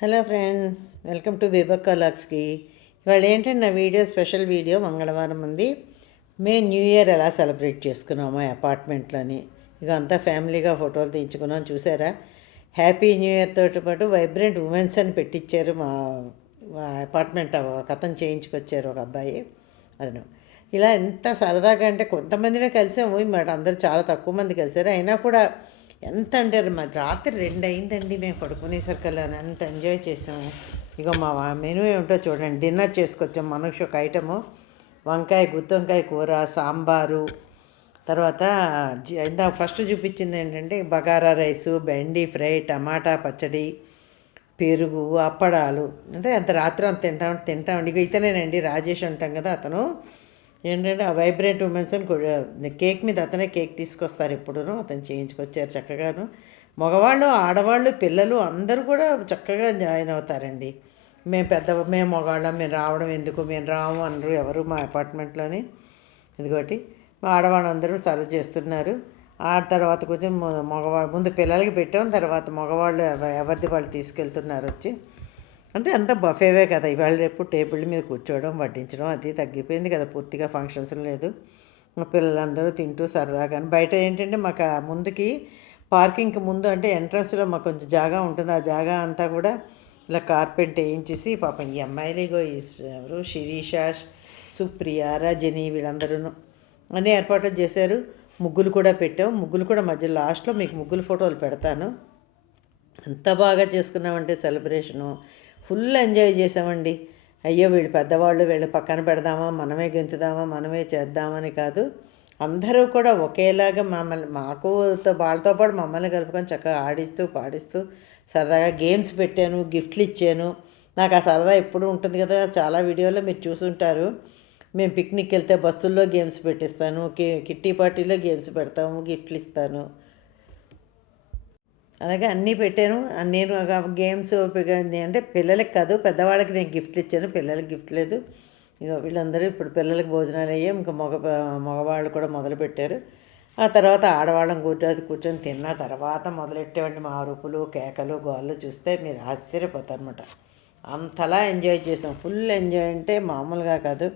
Hello friends, welcome to Bebakka లాగ్స్కి. ఇవాళ ఏంటంటే నా వీడియో స్పెషల్ వీడియో. మంగళవారం ఉంది. మేము న్యూ ఇయర్ ఎలా సెలబ్రేట్ చేసుకున్నాము అపార్ట్మెంట్లోని. ఇక అంతా ఫ్యామిలీగా ఫోటోలు తీయించుకున్నాం. చూసారా? హ్యాపీ న్యూ ఇయర్ తోటి పాటు వైబ్రెంట్ ఉమెన్స్ అని పెట్టించారు. మా అపార్ట్మెంట్ ఒక అతను చేయించుకొచ్చారు, ఒక అబ్బాయి. అతను ఇలా ఎంత సరదాగా అంటే కొంతమందిమే కలిసాము మాట. అందరూ చాలా తక్కువ మంది కలిసారు. అయినా కూడా ఎంత అంటారు, మా రాత్రి 2 అయిందండి మేము పడుకునేసరికల్లా. అంత ఎంజాయ్ చేసాము. ఇక మా మెనూ ఏమిటో చూడండి. డిన్నర్ చేసుకొచ్చాం. మనిషి ఒక ఐటము వంకాయ, గుత్తి వంకాయ కూర, సాంబారు. తర్వాత ఇందా ఫస్ట్ చూపించింది ఏంటంటే బగారా రైసు, బెండి ఫ్రై, టమాటా పచ్చడి, పెరుగు, అప్పడాలు. అంటే అంత రాత్రి అంత తింటామండి. ఇక ఇతనేనండి, రాజేష్ అంటాం కదా, అతను ఏంటంటే ఆ వైబ్రెంట్ ఉమెన్స్ అని కేక్ మీద అతనే కేక్ తీసుకొస్తారు ఎప్పుడూ. అతను చేయించుకొచ్చారు చక్కగాను. మగవాళ్ళు, ఆడవాళ్ళు, పిల్లలు అందరూ కూడా చక్కగా జాయిన్ అవుతారండి. మేము మగవాళ్ళం, మేము రావడం ఎందుకు, మేము రాము అనరు ఎవరు మా అపార్ట్మెంట్లోని. ఇదిగోటి ఆడవాళ్ళందరూ సర్వ్ చేస్తున్నారు. ఆ తర్వాత కొంచెం మగవాళ్ళు ముందు పిల్లలకి పెట్టాం, తర్వాత మగవాళ్ళు ఎవరిది వాళ్ళు తీసుకెళ్తున్నారు వచ్చి. అంటే అంతా బఫేవే కదా. ఇవాళ రేపు టేబుల్ మీద కూర్చోవడం, వడ్డించడం అది తగ్గిపోయింది కదా, పూర్తిగా ఫంక్షన్స్ లేదు. మా పిల్లలందరూ తింటూ సరదాగా. బయట ఏంటంటే మాకు ముందుకి పార్కింగ్కి ముందు అంటే ఎంట్రన్స్లో మాకు కొంచెం జాగా ఉంటుంది. ఆ జాగా అంతా కూడా ఇలా కార్పెట్ వేయించేసి పాపం ఈ అమ్మాయిలు ఇగో ఎవరు శిరీష, సుప్రియ, రజని వీళ్ళందరూ అన్నీ ఏర్పాట్లు చేశారు. ముగ్గులు కూడా పెట్టాం. ముగ్గులు కూడా మధ్య లాస్ట్లో మీకు ముగ్గులు ఫోటోలు పెడతాను. ఎంత బాగా చేసుకున్నామంటే సెలబ్రేషను ఫుల్ ఎంజాయ్ చేసామండి. అయ్యో వీళ్ళు పెద్దవాళ్ళు, వీళ్ళు పక్కన పెడదామా, మనమే గెంచుదామా, మనమే చేద్దామని కాదు. అందరూ కూడా ఒకేలాగా మమ్మల్ని వాళ్ళతో పాటు మమ్మల్ని కలుపుకొని చక్కగా ఆడిస్తూ పాడిస్తూ సరదాగా గేమ్స్ పెట్టాను, గిఫ్ట్లు ఇచ్చాను. నాకు ఆ సరదా ఎప్పుడు ఉంటుంది కదా. చాలా వీడియోలో మీరు చూసుంటారు. మేము పిక్నిక్ వెళ్తే బస్సుల్లో గేమ్స్ పెట్టిస్తాను, కిట్టి పార్టీలో గేమ్స్ పెడతాము, గిఫ్ట్లు ఇస్తాను. అలాగే అన్నీ పెట్టాను. నేను గేమ్స్ అంటే పిల్లలకి కాదు, పెద్దవాళ్ళకి నేను గిఫ్ట్లు ఇచ్చాను, పిల్లలకి గిఫ్ట్ లేదు. ఇక వీళ్ళందరూ ఇప్పుడు పిల్లలకి భోజనాలు అయ్యాయి. ఇంకా మగవాళ్ళు కూడా మొదలుపెట్టారు. ఆ తర్వాత ఆడవాళ్ళం కూర్చొని తిన్న తర్వాత మొదలెట్టేవండి మా అరుపులు, కేకలు, గోళ్ళు చూస్తే మీరు ఆశ్చర్యపోతారు అనమాట. అంతలా ఎంజాయ్ చేసాం. ఫుల్ ఎంజాయ్ అంటే మామూలుగా కాదు.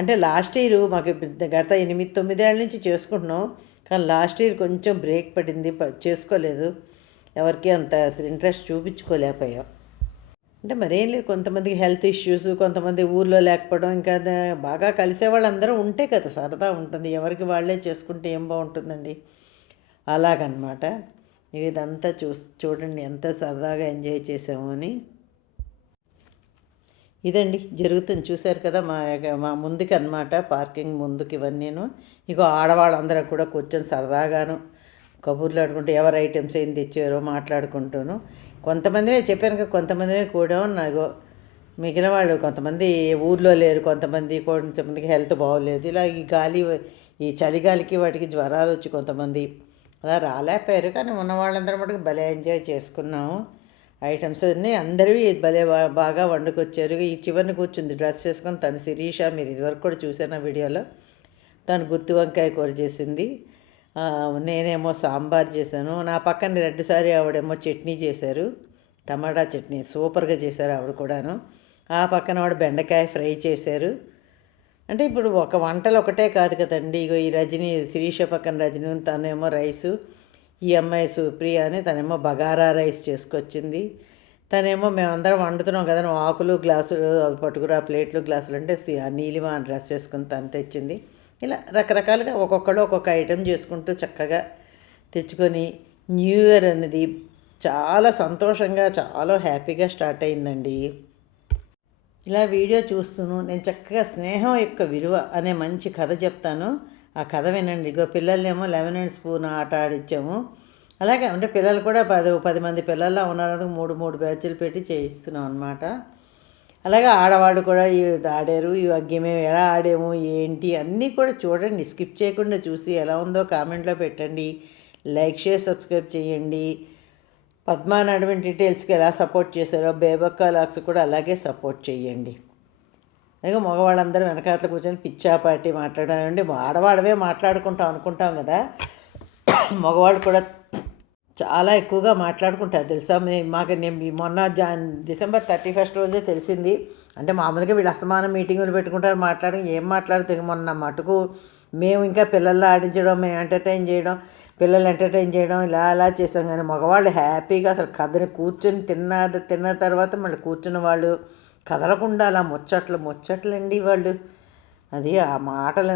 అంటే లాస్ట్ ఇయర్ మాకు గత 8-9 ఏళ్ళ నుంచి చేసుకుంటున్నాం. కానీ లాస్ట్ ఇయర్ కొంచెం బ్రేక్ పడింది, చేసుకోలేదు. ఎవరికి అంత అసలు ఇంట్రెస్ట్ చూపించుకోలేకపోయాం. అంటే మరేం లేదు, కొంతమందికి హెల్త్ ఇష్యూస్, కొంతమంది ఊర్లో లేకపోవడం, ఇంకా బాగా కలిసే వాళ్ళందరూ ఉంటే కదా సరదా ఉంటుంది. ఎవరికి వాళ్ళే చేసుకుంటే ఏం బాగుంటుందండి. అలాగనమాట. ఇదంతా చూడండి ఎంత సరదాగా ఎంజాయ్ చేసాము అని. ఇదండి జరుగుతుంది, చూశారు కదా. మా ముందుకి అనమాట, పార్కింగ్ ముందుకి ఇవన్నీను. ఇగో ఆడవాళ్ళందరూ కూడా కూర్చొని సరదాగాను కబుర్లు ఆడుకుంటూ ఎవరు ఐటమ్స్ ఏం తెచ్చారో మాట్లాడుకుంటూను. కొంతమందివే చెప్పాను కదా, కొంతమందివే కూడా నాకు మిగిలిన వాళ్ళు కొంతమంది ఊర్లో లేరు, కొంతమందికి హెల్త్ బాగోలేదు. ఇలా ఈ చలిగాలికి వాటికి జ్వరాలు వచ్చి కొంతమంది అలా రాలేకపోయారు. కానీ ఉన్న వాళ్ళందరూ మటుకు భలే ఎంజాయ్ చేసుకున్నాము. ఐటమ్స్ అన్నీ అందరివి భలే బాగా వండుకొచ్చారు. ఈ చివరిని కూర్చుంది డ్రెస్ చేసుకొని తను శిరీష, మీరు ఇదివరకు కూడా చూసాను వీడియోలో. తను గుత్తి వంకాయ కూర చేసింది, నేనేమో సాంబార్ చేశాను. నా పక్కన రెడ్ సారీ ఆవిడేమో చట్నీ చేశారు, టమాటా చట్నీ సూపర్గా చేశారు ఆవిడ కూడాను. ఆ పక్కన ఆవిడ బెండకాయ ఫ్రై చేశారు. అంటే ఇప్పుడు ఒక వంటలు ఒకటే కాదు కదండి. ఇగో ఈ రజని, శిరీష పక్కన రజని, తనేమో రైసు, ఈ అమ్మాయి సుప్రియ అని తనేమో బగారా రైస్ చేసుకొచ్చింది. తనేమో మేమందరం వండుతున్నాం కదా, ఆకులు గ్లాసులు అవి పట్టుకురా, ప్లేట్లు గ్లాసులు అంటే నీలిమ డ్రెస్ చేసుకుని తను తెచ్చింది. ఇలా రకరకాలుగా ఒక్కొక్కళ్ళు ఒక్కొక్క ఐటెం చేసుకుంటూ చక్కగా తెచ్చుకొని న్యూ ఇయర్ అనేది చాలా సంతోషంగా, చాలా హ్యాపీగా స్టార్ట్ అయిందండి. ఇలా వీడియో చూస్తూను నేను చక్కగా స్నేహం యొక్క విలువ అనే మంచి కథ చెప్తాను. ఆ కథ వినండి. ఇగో పిల్లల్నేమో లెమన్ అండ్ స్పూన్ ఆట ఆడించాము. అలాగే అంటే పిల్లలు కూడా 10 మంది పిల్లల్లో ఉన్నారు. 3 బ్యాచ్లు పెట్టి చేయిస్తున్నాం అనమాట. అలాగే ఆడవాళ్ళు కూడా ఆడారు. ఈ మేము ఎలా ఆడాము ఏంటి అన్నీ కూడా చూడండి, స్కిప్ చేయకుండా చూసి ఎలా ఉందో కామెంట్లో పెట్టండి. లైక్, షేర్, సబ్స్క్రైబ్ చేయండి. పద్మా నడవని డీటెయిల్స్కి ఎలా సపోర్ట్ చేశారో బేబక్క లాక్స్ కూడా అలాగే సపోర్ట్ చేయండి. అలాగే మగవాళ్ళందరూ వెనకాతలు కూర్చొని పిచ్చాపాటి మాట్లాడాలండి. ఆడవాళ్ళవే మాట్లాడుకుంటాం అనుకుంటాం కదా, మగవాళ్ళు కూడా చాలా ఎక్కువగా మాట్లాడుకుంటారు తెలుసా. మాకు నేను మొన్న డిసెంబర్ 31 రోజే తెలిసింది. అంటే మామూలుగా వీళ్ళు అస్తమానం మీటింగులు పెట్టుకుంటారు, ఏం మాట్లాడితే మొన్న మటుకు మేము ఇంకా పిల్లల్లో ఆడించడం, మేము ఎంటర్టైన్ చేయడం, పిల్లలు ఎంటర్టైన్ చేయడం ఇలా అలా చేసాం. కానీ మగవాళ్ళు హ్యాపీగా అసలు కథని కూర్చొని తిన్న తర్వాత మళ్ళీ కూర్చున్న వాళ్ళు కదలకుండా అలా ముచ్చట్లండి వాళ్ళు. అది ఆ మాటలు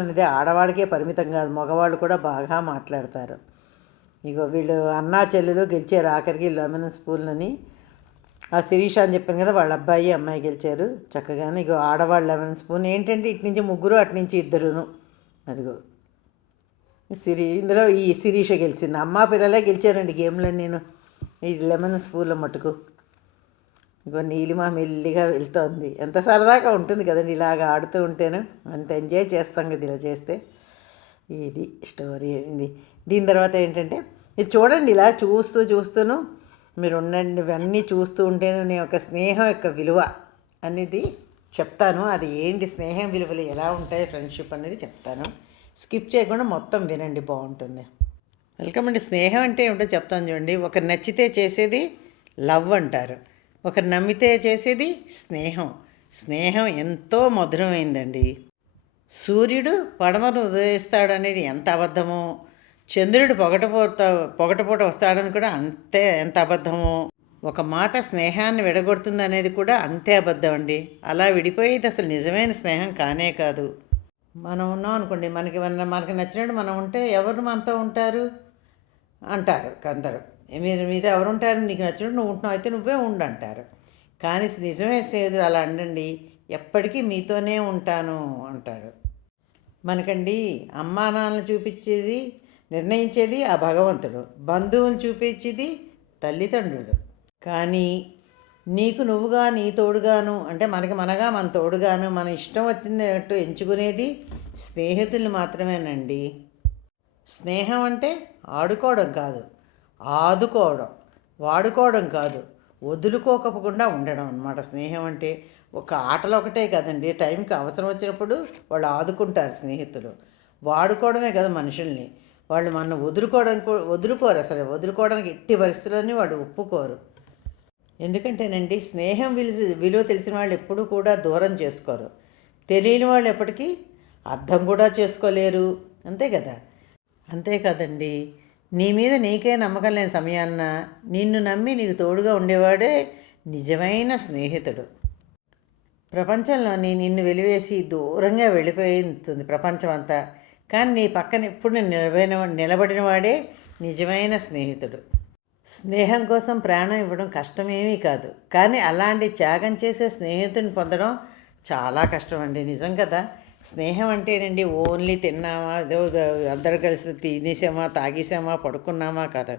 అనేది ఆడవాడికే పరిమితం కాదు, మగవాళ్ళు కూడా బాగా మాట్లాడతారు. ఇగో వీళ్ళు అన్నా చెల్లెలు గెలిచారు ఆఖరికి లెమన్ స్పూన్లని. ఆ శిరీష అని చెప్పాను కదా, వాళ్ళ అబ్బాయి అమ్మాయి గెలిచారు చక్కగానే. ఇగో ఆడవాళ్ళు లెమన్ స్పూన్ ఏంటంటే ఇటు నుంచి ముగ్గురు అటు నుంచి ఇద్దరును. అదిగో ఇందులో ఈ శిరీష గెలిచింది. అమ్మ పిల్లలే గెలిచారండి గేమ్లో. నేను ఈ లెమన్ స్పూన్లో మటుకు ఇగో నీలిమ మెల్లిగా వెళ్తోంది. ఎంత సరదాగా ఉంటుంది కదండి ఇలాగ ఆడుతూ ఉంటేను, అంత ఎంజాయ్ చేస్తాం కదా ఇలా చేస్తే. ఇది స్టోరీ ఇది. దీని తర్వాత ఏంటంటే ఇది చూడండి, ఇలా చూస్తూను మీరు ఉండండి. ఇవన్నీ చూస్తూ ఉంటేనే నేను ఒక స్నేహం యొక్క విలువ అనేది చెప్తాను. అది ఏంటి స్నేహం విలువలు ఎలా ఉంటాయి, ఫ్రెండ్షిప్ అనేది చెప్తాను. స్కిప్ చేయకుండా మొత్తం వినండి, బాగుంటుంది. వెల్కమ్ అండి. స్నేహం అంటే ఏమిటో చెప్తాను చూడండి. ఒకరు నచ్చితే చేసేది లవ్ అంటారు, ఒకరు నమ్మితే చేసేది స్నేహం. స్నేహం ఎంతో మధురమైందండి. సూర్యుడు పడమను ఉదయిస్తాడు అనేది ఎంత అబద్ధమో, చంద్రుడు పొగటపూట వస్తాడని కూడా అంతే ఎంత అబద్ధమో, ఒక మాట స్నేహాన్ని విడగొడుతుంది అనేది కూడా అంతే అబద్ధం అండి. అలా విడిపోయేది అసలు నిజమైన స్నేహం కానే కాదు. మనం ఉన్నాం అనుకోండి, మనకి నచ్చినట్టు మనం ఉంటే ఎవరు మనతో ఉంటారు అంటారు అందరు. మీద ఎవరు ఉంటారు, నీకు నచ్చినట్టు నువ్వు ఉంటున్నావు అయితే నువ్వే ఉండు అంటారు. కానీ నిజమైన స్నేహితుడు అలా అండండి, ఎప్పటికీ మీతోనే ఉంటాను అంటాడు. మనకండి అమ్మా నాన్నలు చూపించేది నిర్ణయించేది ఆ భగవంతుడు, బంధువులు చూపించేది తల్లిదండ్రులు. కానీ నీకు నువ్వుగా నీ తోడుగాను అంటే మనగా మన తోడుగాను మన ఇష్టం వచ్చినట్టు ఎంచుకునేది స్నేహితులు మాత్రమేనండి. స్నేహం అంటే ఆడుకోవడం కాదు, ఆదుకోవడం, వాడుకోవడం కాదు, వదులుకోకుండా ఉండడం అన్నమాట. స్నేహం అంటే ఒక ఆటలు ఒకటే కదండి, టైంకి అవసరం వచ్చినప్పుడు వాళ్ళు ఆదుకుంటారు స్నేహితులు. వాడుకోవడమే కదా మనుషుల్ని, వాళ్ళు మన వదులుకోరు. అసలు వదులుకోవడానికి ఎట్టి పరిస్థితుల్లోని వాళ్ళు ఒప్పుకోరు. ఎందుకంటేనండి స్నేహం విలువ తెలిసిన వాళ్ళు ఎప్పుడూ కూడా దూరం చేసుకోరు, తెలియని వాళ్ళు ఎప్పటికీ అర్థం కూడా చేసుకోలేరు. అంతే కదా. అంతే కదండి. నీ మీద నీకే నమ్మకం లేని సమయాన్న నిన్ను నమ్మి నీకు తోడుగా ఉండేవాడే నిజమైన స్నేహితుడు. ప్రపంచంలోని నిన్ను వెలివేసి దూరంగా వెళ్ళిపోతుంది ప్రపంచం అంతా, కానీ నీ పక్కన ఎప్పుడు నిలబడిన వాడే నిజమైన స్నేహితుడు. స్నేహం కోసం ప్రాణం ఇవ్వడం కష్టమేమీ కాదు, కానీ అలాంటి త్యాగం చేసే స్నేహితుడిని పొందడం చాలా కష్టం అండి. నిజం కదా. స్నేహం అంటేనండి ఓన్లీ తిన్నామా, ఏదో అందరు కలిసి తినేసామా, తాగేసామా, పడుకున్నామా కదా.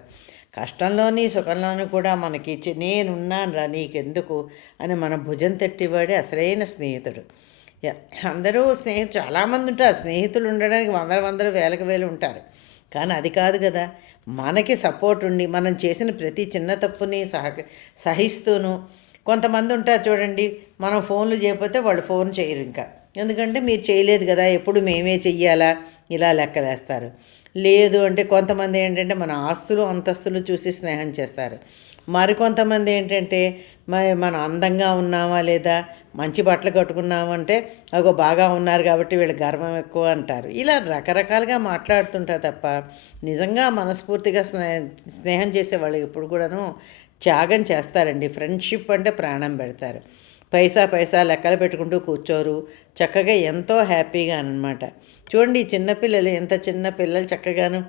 కష్టంలోని సుఖంలోని కూడా మనకి నేనున్నాను రా నీకెందుకు అని మన భుజం తట్టివాడే అసలైన స్నేహితుడు. అందరూ చాలామంది ఉంటారు, స్నేహితులు ఉండడానికి వందలు వేలకు వేలు ఉంటారు. కానీ అది కాదు కదా. మనకి సపోర్ట్ ఉండి మనం చేసిన ప్రతి చిన్న తప్పుని సహిస్తూను. కొంతమంది ఉంటారు చూడండి, మనం ఫోన్లు చేయకపోతే వాళ్ళు ఫోన్ చేయరు ఇంకా, ఎందుకంటే మీరు చేయలేదు కదా, ఎప్పుడు మేమే చెయ్యాలా ఇలా లెక్కలేస్తారు. లేదు అంటే కొంతమంది ఏంటంటే మన ఆస్తులు అంతస్తులు చూసి స్నేహం చేస్తారు. మరికొంతమంది ఏంటంటే మనం అందంగా ఉన్నామా లేదా, మంచి బట్టలు కట్టుకున్నామంటే అగో బాగా ఉన్నారు కాబట్టి వీళ్ళ గర్వం ఎక్కువ అంటారు. ఇలా రకరకాలుగా మాట్లాడుతుంటారు తప్ప నిజంగా మనస్ఫూర్తిగా స్నేహం చేసే వాళ్ళు ఎప్పుడు కూడాను త్యాగం చేస్తారండి. ఫ్రెండ్షిప్ అంటే ప్రాణం పెడతారు. పైసా లెక్కలు పెట్టుకుంటూ కూర్చోరు, చక్కగా ఎంతో హ్యాపీగా అనమాట. చూడండి చిన్నపిల్లలు, ఎంత చిన్న పిల్లలు చక్కగాను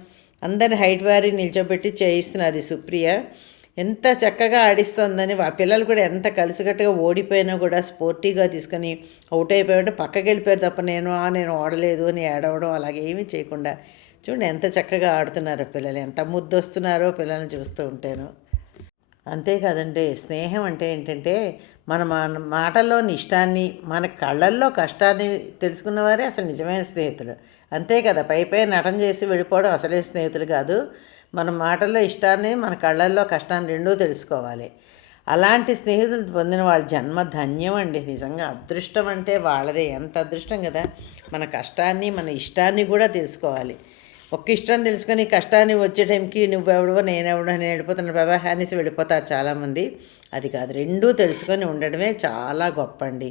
అందరిని హైట్ వారి నిల్చోబెట్టి చేయిస్తున్నది సుప్రియ. ఎంత చక్కగా ఆడిస్తోందని ఆ పిల్లలు కూడా ఎంత కలిసికట్టుగా ఓడిపోయినా కూడా స్పోర్టీగా తీసుకొని అవుట్ అయిపోయాడు పక్కకి వెళ్ళిపోయారు తప్ప నేను ఓడలేదు అని ఏడవడం అలాగే ఏమీ చేయకుండా చూడండి ఎంత చక్కగా ఆడుతున్నారో పిల్లలు, ఎంత ముద్దు వస్తున్నారో పిల్లల్ని చూస్తూ ఉంటేను. అంతేకాదండి స్నేహం అంటే ఏంటంటే మన మాటల్లోని ఇష్టాన్ని, మన కళ్ళల్లో కష్టాన్ని తెలుసుకున్నవారే అసలు నిజమైన స్నేహితులు. అంతే కదా. పై నటన చేసి వెళ్ళిపోవడం అసలే స్నేహితులు కాదు. మన మాటల్లో ఇష్టాన్ని, మన కళ్ళల్లో కష్టాన్ని రెండూ తెలుసుకోవాలి. అలాంటి స్నేహితులు పొందిన వాళ్ళ జన్మ ధన్యం అండి. నిజంగా అదృష్టం అంటే వాళ్ళదే. ఎంత అదృష్టం కదా. మన కష్టాన్ని, మన ఇష్టాన్ని కూడా తెలుసుకోవాలి. ఒక ఇష్టం తెలుసుకొని కష్టాన్ని వచ్చే టైంకి నువ్వెవడో నేనెవడో నేను వెళ్ళిపోతున్నాను బాబా అనేసి వెళ్ళిపోతారు చాలామంది. అది కాదు, రెండూ తెలుసుకొని ఉండడమే చాలా గొప్ప అండి.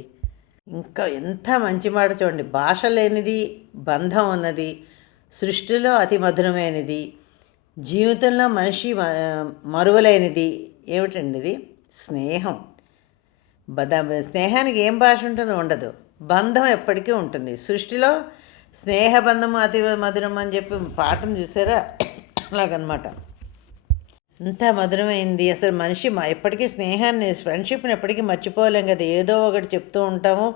ఇంకా ఎంత మంచి మాట చూడండి, భాష లేనిది బంధం ఉన్నది, సృష్టిలో అతి మధురమైనది, జీవితంలో మనిషి మరువలేనిది ఏమిటండి ఇది? స్నేహం. స్నేహానికి ఏం భాష ఉంటుందో ఉండదు, బంధం ఎప్పటికీ ఉంటుంది. సృష్టిలో స్నేహబంధం అతి మధురం అని చెప్పి పాటను చూసారా, అలాగనమాట. అంత మధురమైంది అసలు. మనిషి ఎప్పటికీ స్నేహాన్ని, ఫ్రెండ్షిప్ని ఎప్పటికీ మర్చిపోలేం కదా. ఏదో ఒకటి చెప్తూ ఉంటాము,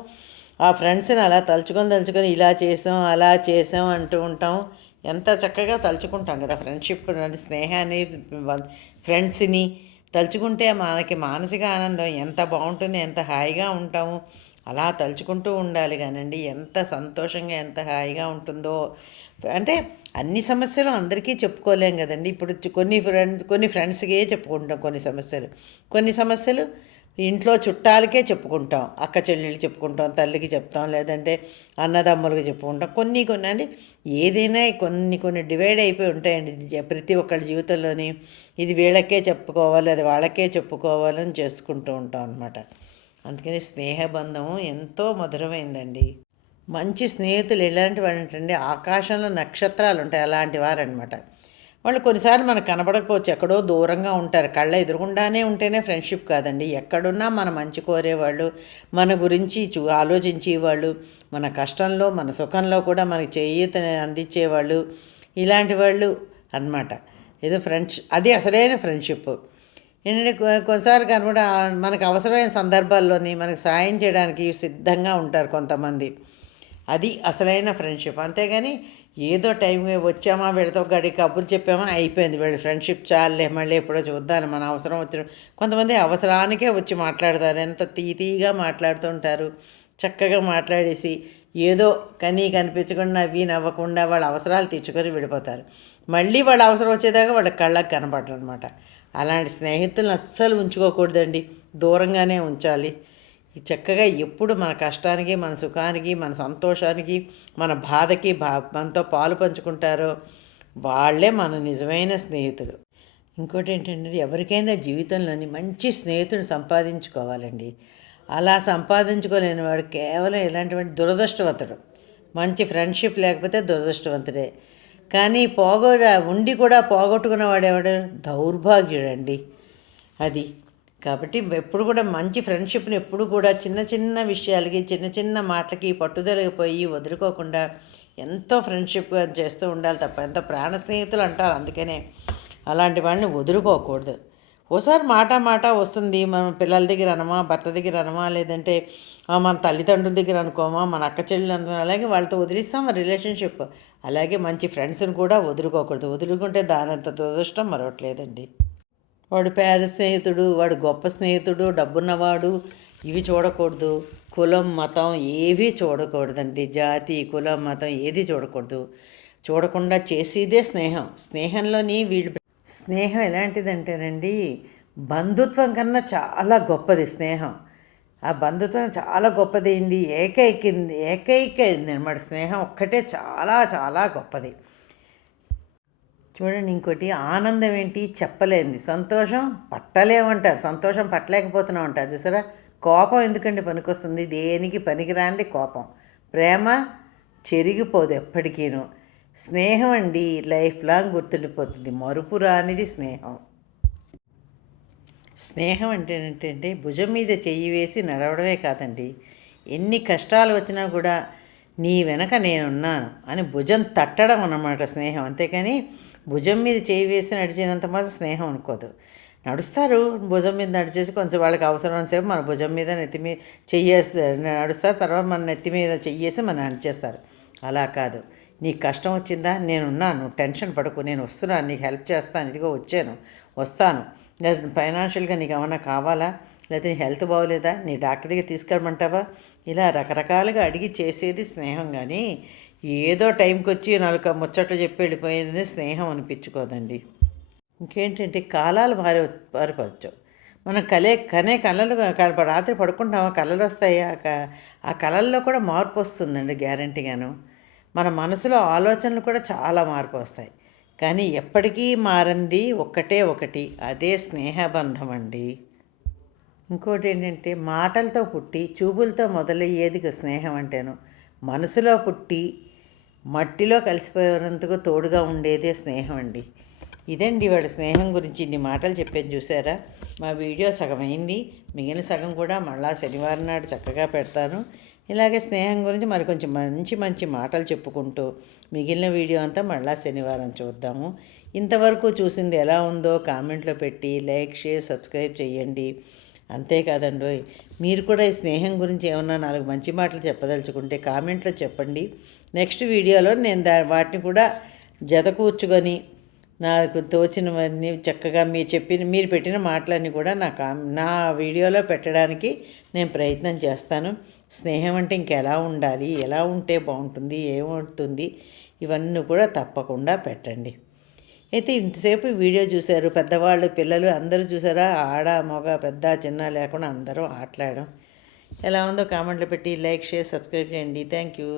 ఆ ఫ్రెండ్స్ని అలా తలుచుకొని ఇలా చేసాం అలా చేసాం అంటూ ఉంటాం. ఎంత చక్కగా తలుచుకుంటాం కదా ఫ్రెండ్షిప్, స్నేహాన్ని, ఫ్రెండ్స్ని తలుచుకుంటే మనకి మానసిక ఆనందం ఎంత బాగుంటుంది, ఎంత హాయిగా ఉంటాము. అలా తలుచుకుంటూ ఉండాలి కానండి, ఎంత సంతోషంగా ఎంత హాయిగా ఉంటుందో. అంటే అన్ని సమస్యలు అందరికీ చెప్పుకోలేం కదండి. ఇప్పుడు కొన్ని ఫ్రెండ్స్కే చెప్పుకుంటాం కొన్ని సమస్యలు ఇంట్లో చుట్టాలకే చెప్పుకుంటాం, అక్క చెల్లెళ్ళు చెప్పుకుంటాం, తల్లికి చెప్తాం, లేదంటే అన్నదమ్ములకి చెప్పుకుంటాం. కొన్ని అండి, ఏదైనా కొన్ని డివైడ్ అయిపోయి ఉంటాయండి ప్రతి ఒక్కళ్ళ జీవితంలోని. ఇది వీళ్ళకే చెప్పుకోవాలి, అది వాళ్ళకే చెప్పుకోవాలని చేసుకుంటూ ఉంటాం అనమాట. అందుకని స్నేహబంధం ఎంతో మధురమైందండి. మంచి స్నేహితులు ఎలాంటి వాళ్ళు అంటే, ఆకాశంలో నక్షత్రాలు ఉంటాయి అలాంటి వారనమాట. వాళ్ళు కొన్నిసార్లు మనకు కనబడకపోవచ్చు, ఎక్కడో దూరంగా ఉంటారు, కళ్ళ ఎదురుగుండానే ఉంటేనే ఫ్రెండ్షిప్ కాదండి. ఎక్కడున్నా మన మంచి కోరేవాళ్ళు, మన గురించి ఆలోచించేవాళ్ళు, మన కష్టంలో మన సుఖంలో కూడా మనకి చేయూతని అందించేవాళ్ళు, ఇలాంటి వాళ్ళు అన్నమాట. ఏదో ఫ్రెండ్స్, అది అసలైన ఫ్రెండ్షిప్. ఏంటంటే కొన్నిసార్లు కనబడ మనకు అవసరమైన సందర్భాల్లోని మనకు సాయం చేయడానికి సిద్ధంగా ఉంటారు కొంతమంది. అది అసలైన ఫ్రెండ్షిప్. అంతేగాని ఏదో టైం వచ్చామా వీళ్ళతో గడి కబుర్లు చెప్పామా అయిపోయింది, వీళ్ళ ఫ్రెండ్షిప్ చాలే మళ్ళీ ఎప్పుడో చూద్దాను మన అవసరం వచ్చిన. కొంతమంది అవసరానికే వచ్చి మాట్లాడతారు, ఎంత తీగా మాట్లాడుతుంటారు. చక్కగా మాట్లాడేసి ఏదో కనిపించకుండా నవ్వి నవ్వకుండా వాళ్ళ అవసరాలు తీర్చుకొని విడిపోతారు. మళ్ళీ వాళ్ళ అవసరం వచ్చేదాకా వాళ్ళ కళ్ళకు కనపడరు అనమాట. అలాంటి స్నేహితులను అస్సలు ఉంచుకోకూడదండి, దూరంగానే ఉంచాలి. చక్కగా ఎప్పుడు మన కష్టానికి, మన సుఖానికి, మన సంతోషానికి, మన బాధకి మనతో పాలు పంచుకుంటారో వాళ్ళే మన నిజమైన స్నేహితులు. ఇంకోటి ఏంటంటే, ఎవరికైనా జీవితంలోని మంచి స్నేహితుని సంపాదించుకోవాలండి. అలా సంపాదించుకోలేని వాడు కేవలం ఇలాంటివంటి దురదృష్టవంతుడు. మంచి ఫ్రెండ్షిప్ లేకపోతే దురదృష్టవంతుడే. కానీ ఉండి కూడా పోగొట్టుకున్నవాడేవాడు దౌర్భాగ్యుడండి. అది కాబట్టి ఎప్పుడు కూడా మంచి ఫ్రెండ్షిప్ని ఎప్పుడు కూడా చిన్న చిన్న విషయాలకి, చిన్న చిన్న మాటలకి పట్టుదలపోయి వదులుకోకుండా ఎంతో ఫ్రెండ్షిప్గా చేస్తూ ఉండాలి తప్ప, ఎంతో ప్రాణ స్నేహితులు అంటారు. అందుకనే అలాంటి వాడిని వదులుకోకూడదు. ఓసారి మాట వస్తుంది, మనం పిల్లల దగ్గర అనమా, భర్త దగ్గర అనమా, లేదంటే మన తల్లిదండ్రుల దగ్గర అనుకోమా, మన అక్క చెల్లెలు అనుకో, అలాగే వాళ్ళతో వదిలిస్తాం మన రిలేషన్షిప్. అలాగే మంచి ఫ్రెండ్స్ని కూడా వదులుకోకూడదు. వదులుకుంటే దానంత దురదృష్టం మరొకట్లేదండి. వాడు పేద స్నేహితుడు, వాడు గొప్ప స్నేహితుడు, డబ్బున్నవాడు, ఇవి చూడకూడదు. కులం మతం ఏవీ చూడకూడదండి. జాతి కులం మతం ఏది చూడకూడదు. చూడకుండా చేసేదే స్నేహం. స్నేహం ఎలాంటిదంటేనండి, బంధుత్వం కన్నా చాలా గొప్పది స్నేహం. ఆ బంధుత్వం చాలా గొప్పదైంది, ఏకైకైంది అనమాట. స్నేహం ఒక్కటే చాలా చాలా గొప్పది. చూడండి, ఇంకోటి ఆనందం ఏంటి చెప్పలేంది, సంతోషం పట్టలేమంటారు, సంతోషం పట్టలేకపోతున్నాం అంటారు చూసారా. కోపం ఎందుకండి పనికొస్తుంది, దేనికి పనికిరాంది కోపం. ప్రేమ చెరిగిపోదు ఎప్పటికీను. స్నేహం అండి లైఫ్ లాంగ్ గుర్తుండిపోతుంది, మరుపు రానిది స్నేహం. స్నేహం అంటే ఏంటంటే భుజం మీద చెయ్యి వేసి నడవడమే కాదండి, ఎన్ని కష్టాలు వచ్చినా కూడా నీ వెనక నేనున్నాను అని భుజం తట్టడం అన్నమాట స్నేహం. అంతేకాని భుజం మీద చేయి వేసి నడిచినంత మాత్రం స్నేహం అనుకోదు. నడుస్తారు, భుజం మీద నడిచేసి కొంచెం వాళ్ళకి అవసరం సేపు మన భుజం మీద నెత్తి మీద చెయ్యేసి నడుస్తారు, తర్వాత మన నెత్తి మీద చెయ్యేసి మన నడిచేస్తారు. అలా కాదు, నీకు కష్టం వచ్చిందా నేనున్నాను, టెన్షన్ పడకు, నేను వస్తున్నాను, నీకు హెల్ప్ చేస్తాను, ఇదిగో వచ్చాను, వస్తాను. లేదా ఫైనాన్షియల్గా నీకు ఏమన్నా కావాలా, లేకపోతే నీ హెల్త్ బాగోలేదా, నీ డాక్టర్ దగ్గర తీసుకెళ్ళమంటావా, ఇలా రకరకాలుగా అడిగి చేసేది స్నేహం. కానీ ఏదో టైంకి వచ్చి నాలుగు ముచ్చట్లు చెప్పి వెళ్ళిపోయేది స్నేహం అనిపించుకోదండి. ఇంకేంటంటే కాలాలు మారిపోవచ్చు. మనం కనే కళలు రాత్రి పడుకుంటామా, కళలు వస్తాయి, ఆ కళల్లో కూడా మార్పు వస్తుందండి గ్యారంటీగాను. మన మనసులో ఆలోచనలు కూడా చాలా మార్పు వస్తాయి. కానీ ఎప్పటికీ మారంది ఒక్కటే ఒకటి, అదే స్నేహబంధం అండి. ఇంకోటి ఏంటంటే మాటలతో పుట్టి చూపులతో మొదలయ్యేది స్నేహం అంటేను, మనసులో పుట్టి మట్టిలో కలిసిపోయేందుకు తోడుగా ఉండేదే స్నేహం అండి. ఇదండి వాడి స్నేహం గురించి ఇన్ని మాటలు చెప్పాను చూసారా. మా వీడియో సగం అయింది, మిగిలిన సగం కూడా మళ్ళా శనివారం నాడు చక్కగా పెడతాను. ఇలాగే స్నేహం గురించి మరి కొంచెం మంచి మంచి మాటలు చెప్పుకుంటూ మిగిలిన వీడియో అంతా మళ్ళా శనివారం చూద్దాము. ఇంతవరకు చూసింది ఎలా ఉందో కామెంట్లో పెట్టి లైక్, షేర్, సబ్స్క్రైబ్ చేయండి. అంతేకాదండోయ్, మీరు కూడా ఈ స్నేహం గురించి ఏమన్నా 4 మంచి మాటలు చెప్పదలుచుకుంటే కామెంట్లో చెప్పండి. నెక్స్ట్ వీడియోలో నేను వాటిని కూడా జతకూర్చుకొని నాకు తోచినవన్నీ చక్కగా మీరు పెట్టిన మాటలన్నీ కూడా నా వీడియోలో పెట్టడానికి నేను ప్రయత్నం చేస్తాను. స్నేహం అంటే ఇంకెలా ఉండాలి, ఎలా ఉంటే బాగుంటుంది, ఏమవుతుంది, ఇవన్నీ కూడా తప్పకుండా పెట్టండి. అయితే ఇంతసేపు వీడియో చూశారు, పెద్దవాళ్ళు, పిల్లలు అందరూ చూసారా. ఆడ మగ పెద్ద చిన్న లేకుండా అందరూ ఆటలాడడం ఎలా ఉందో కామెంట్లో పెట్టి లైక్, షేర్, సబ్స్క్రైబ్ చేయండి. Thank you.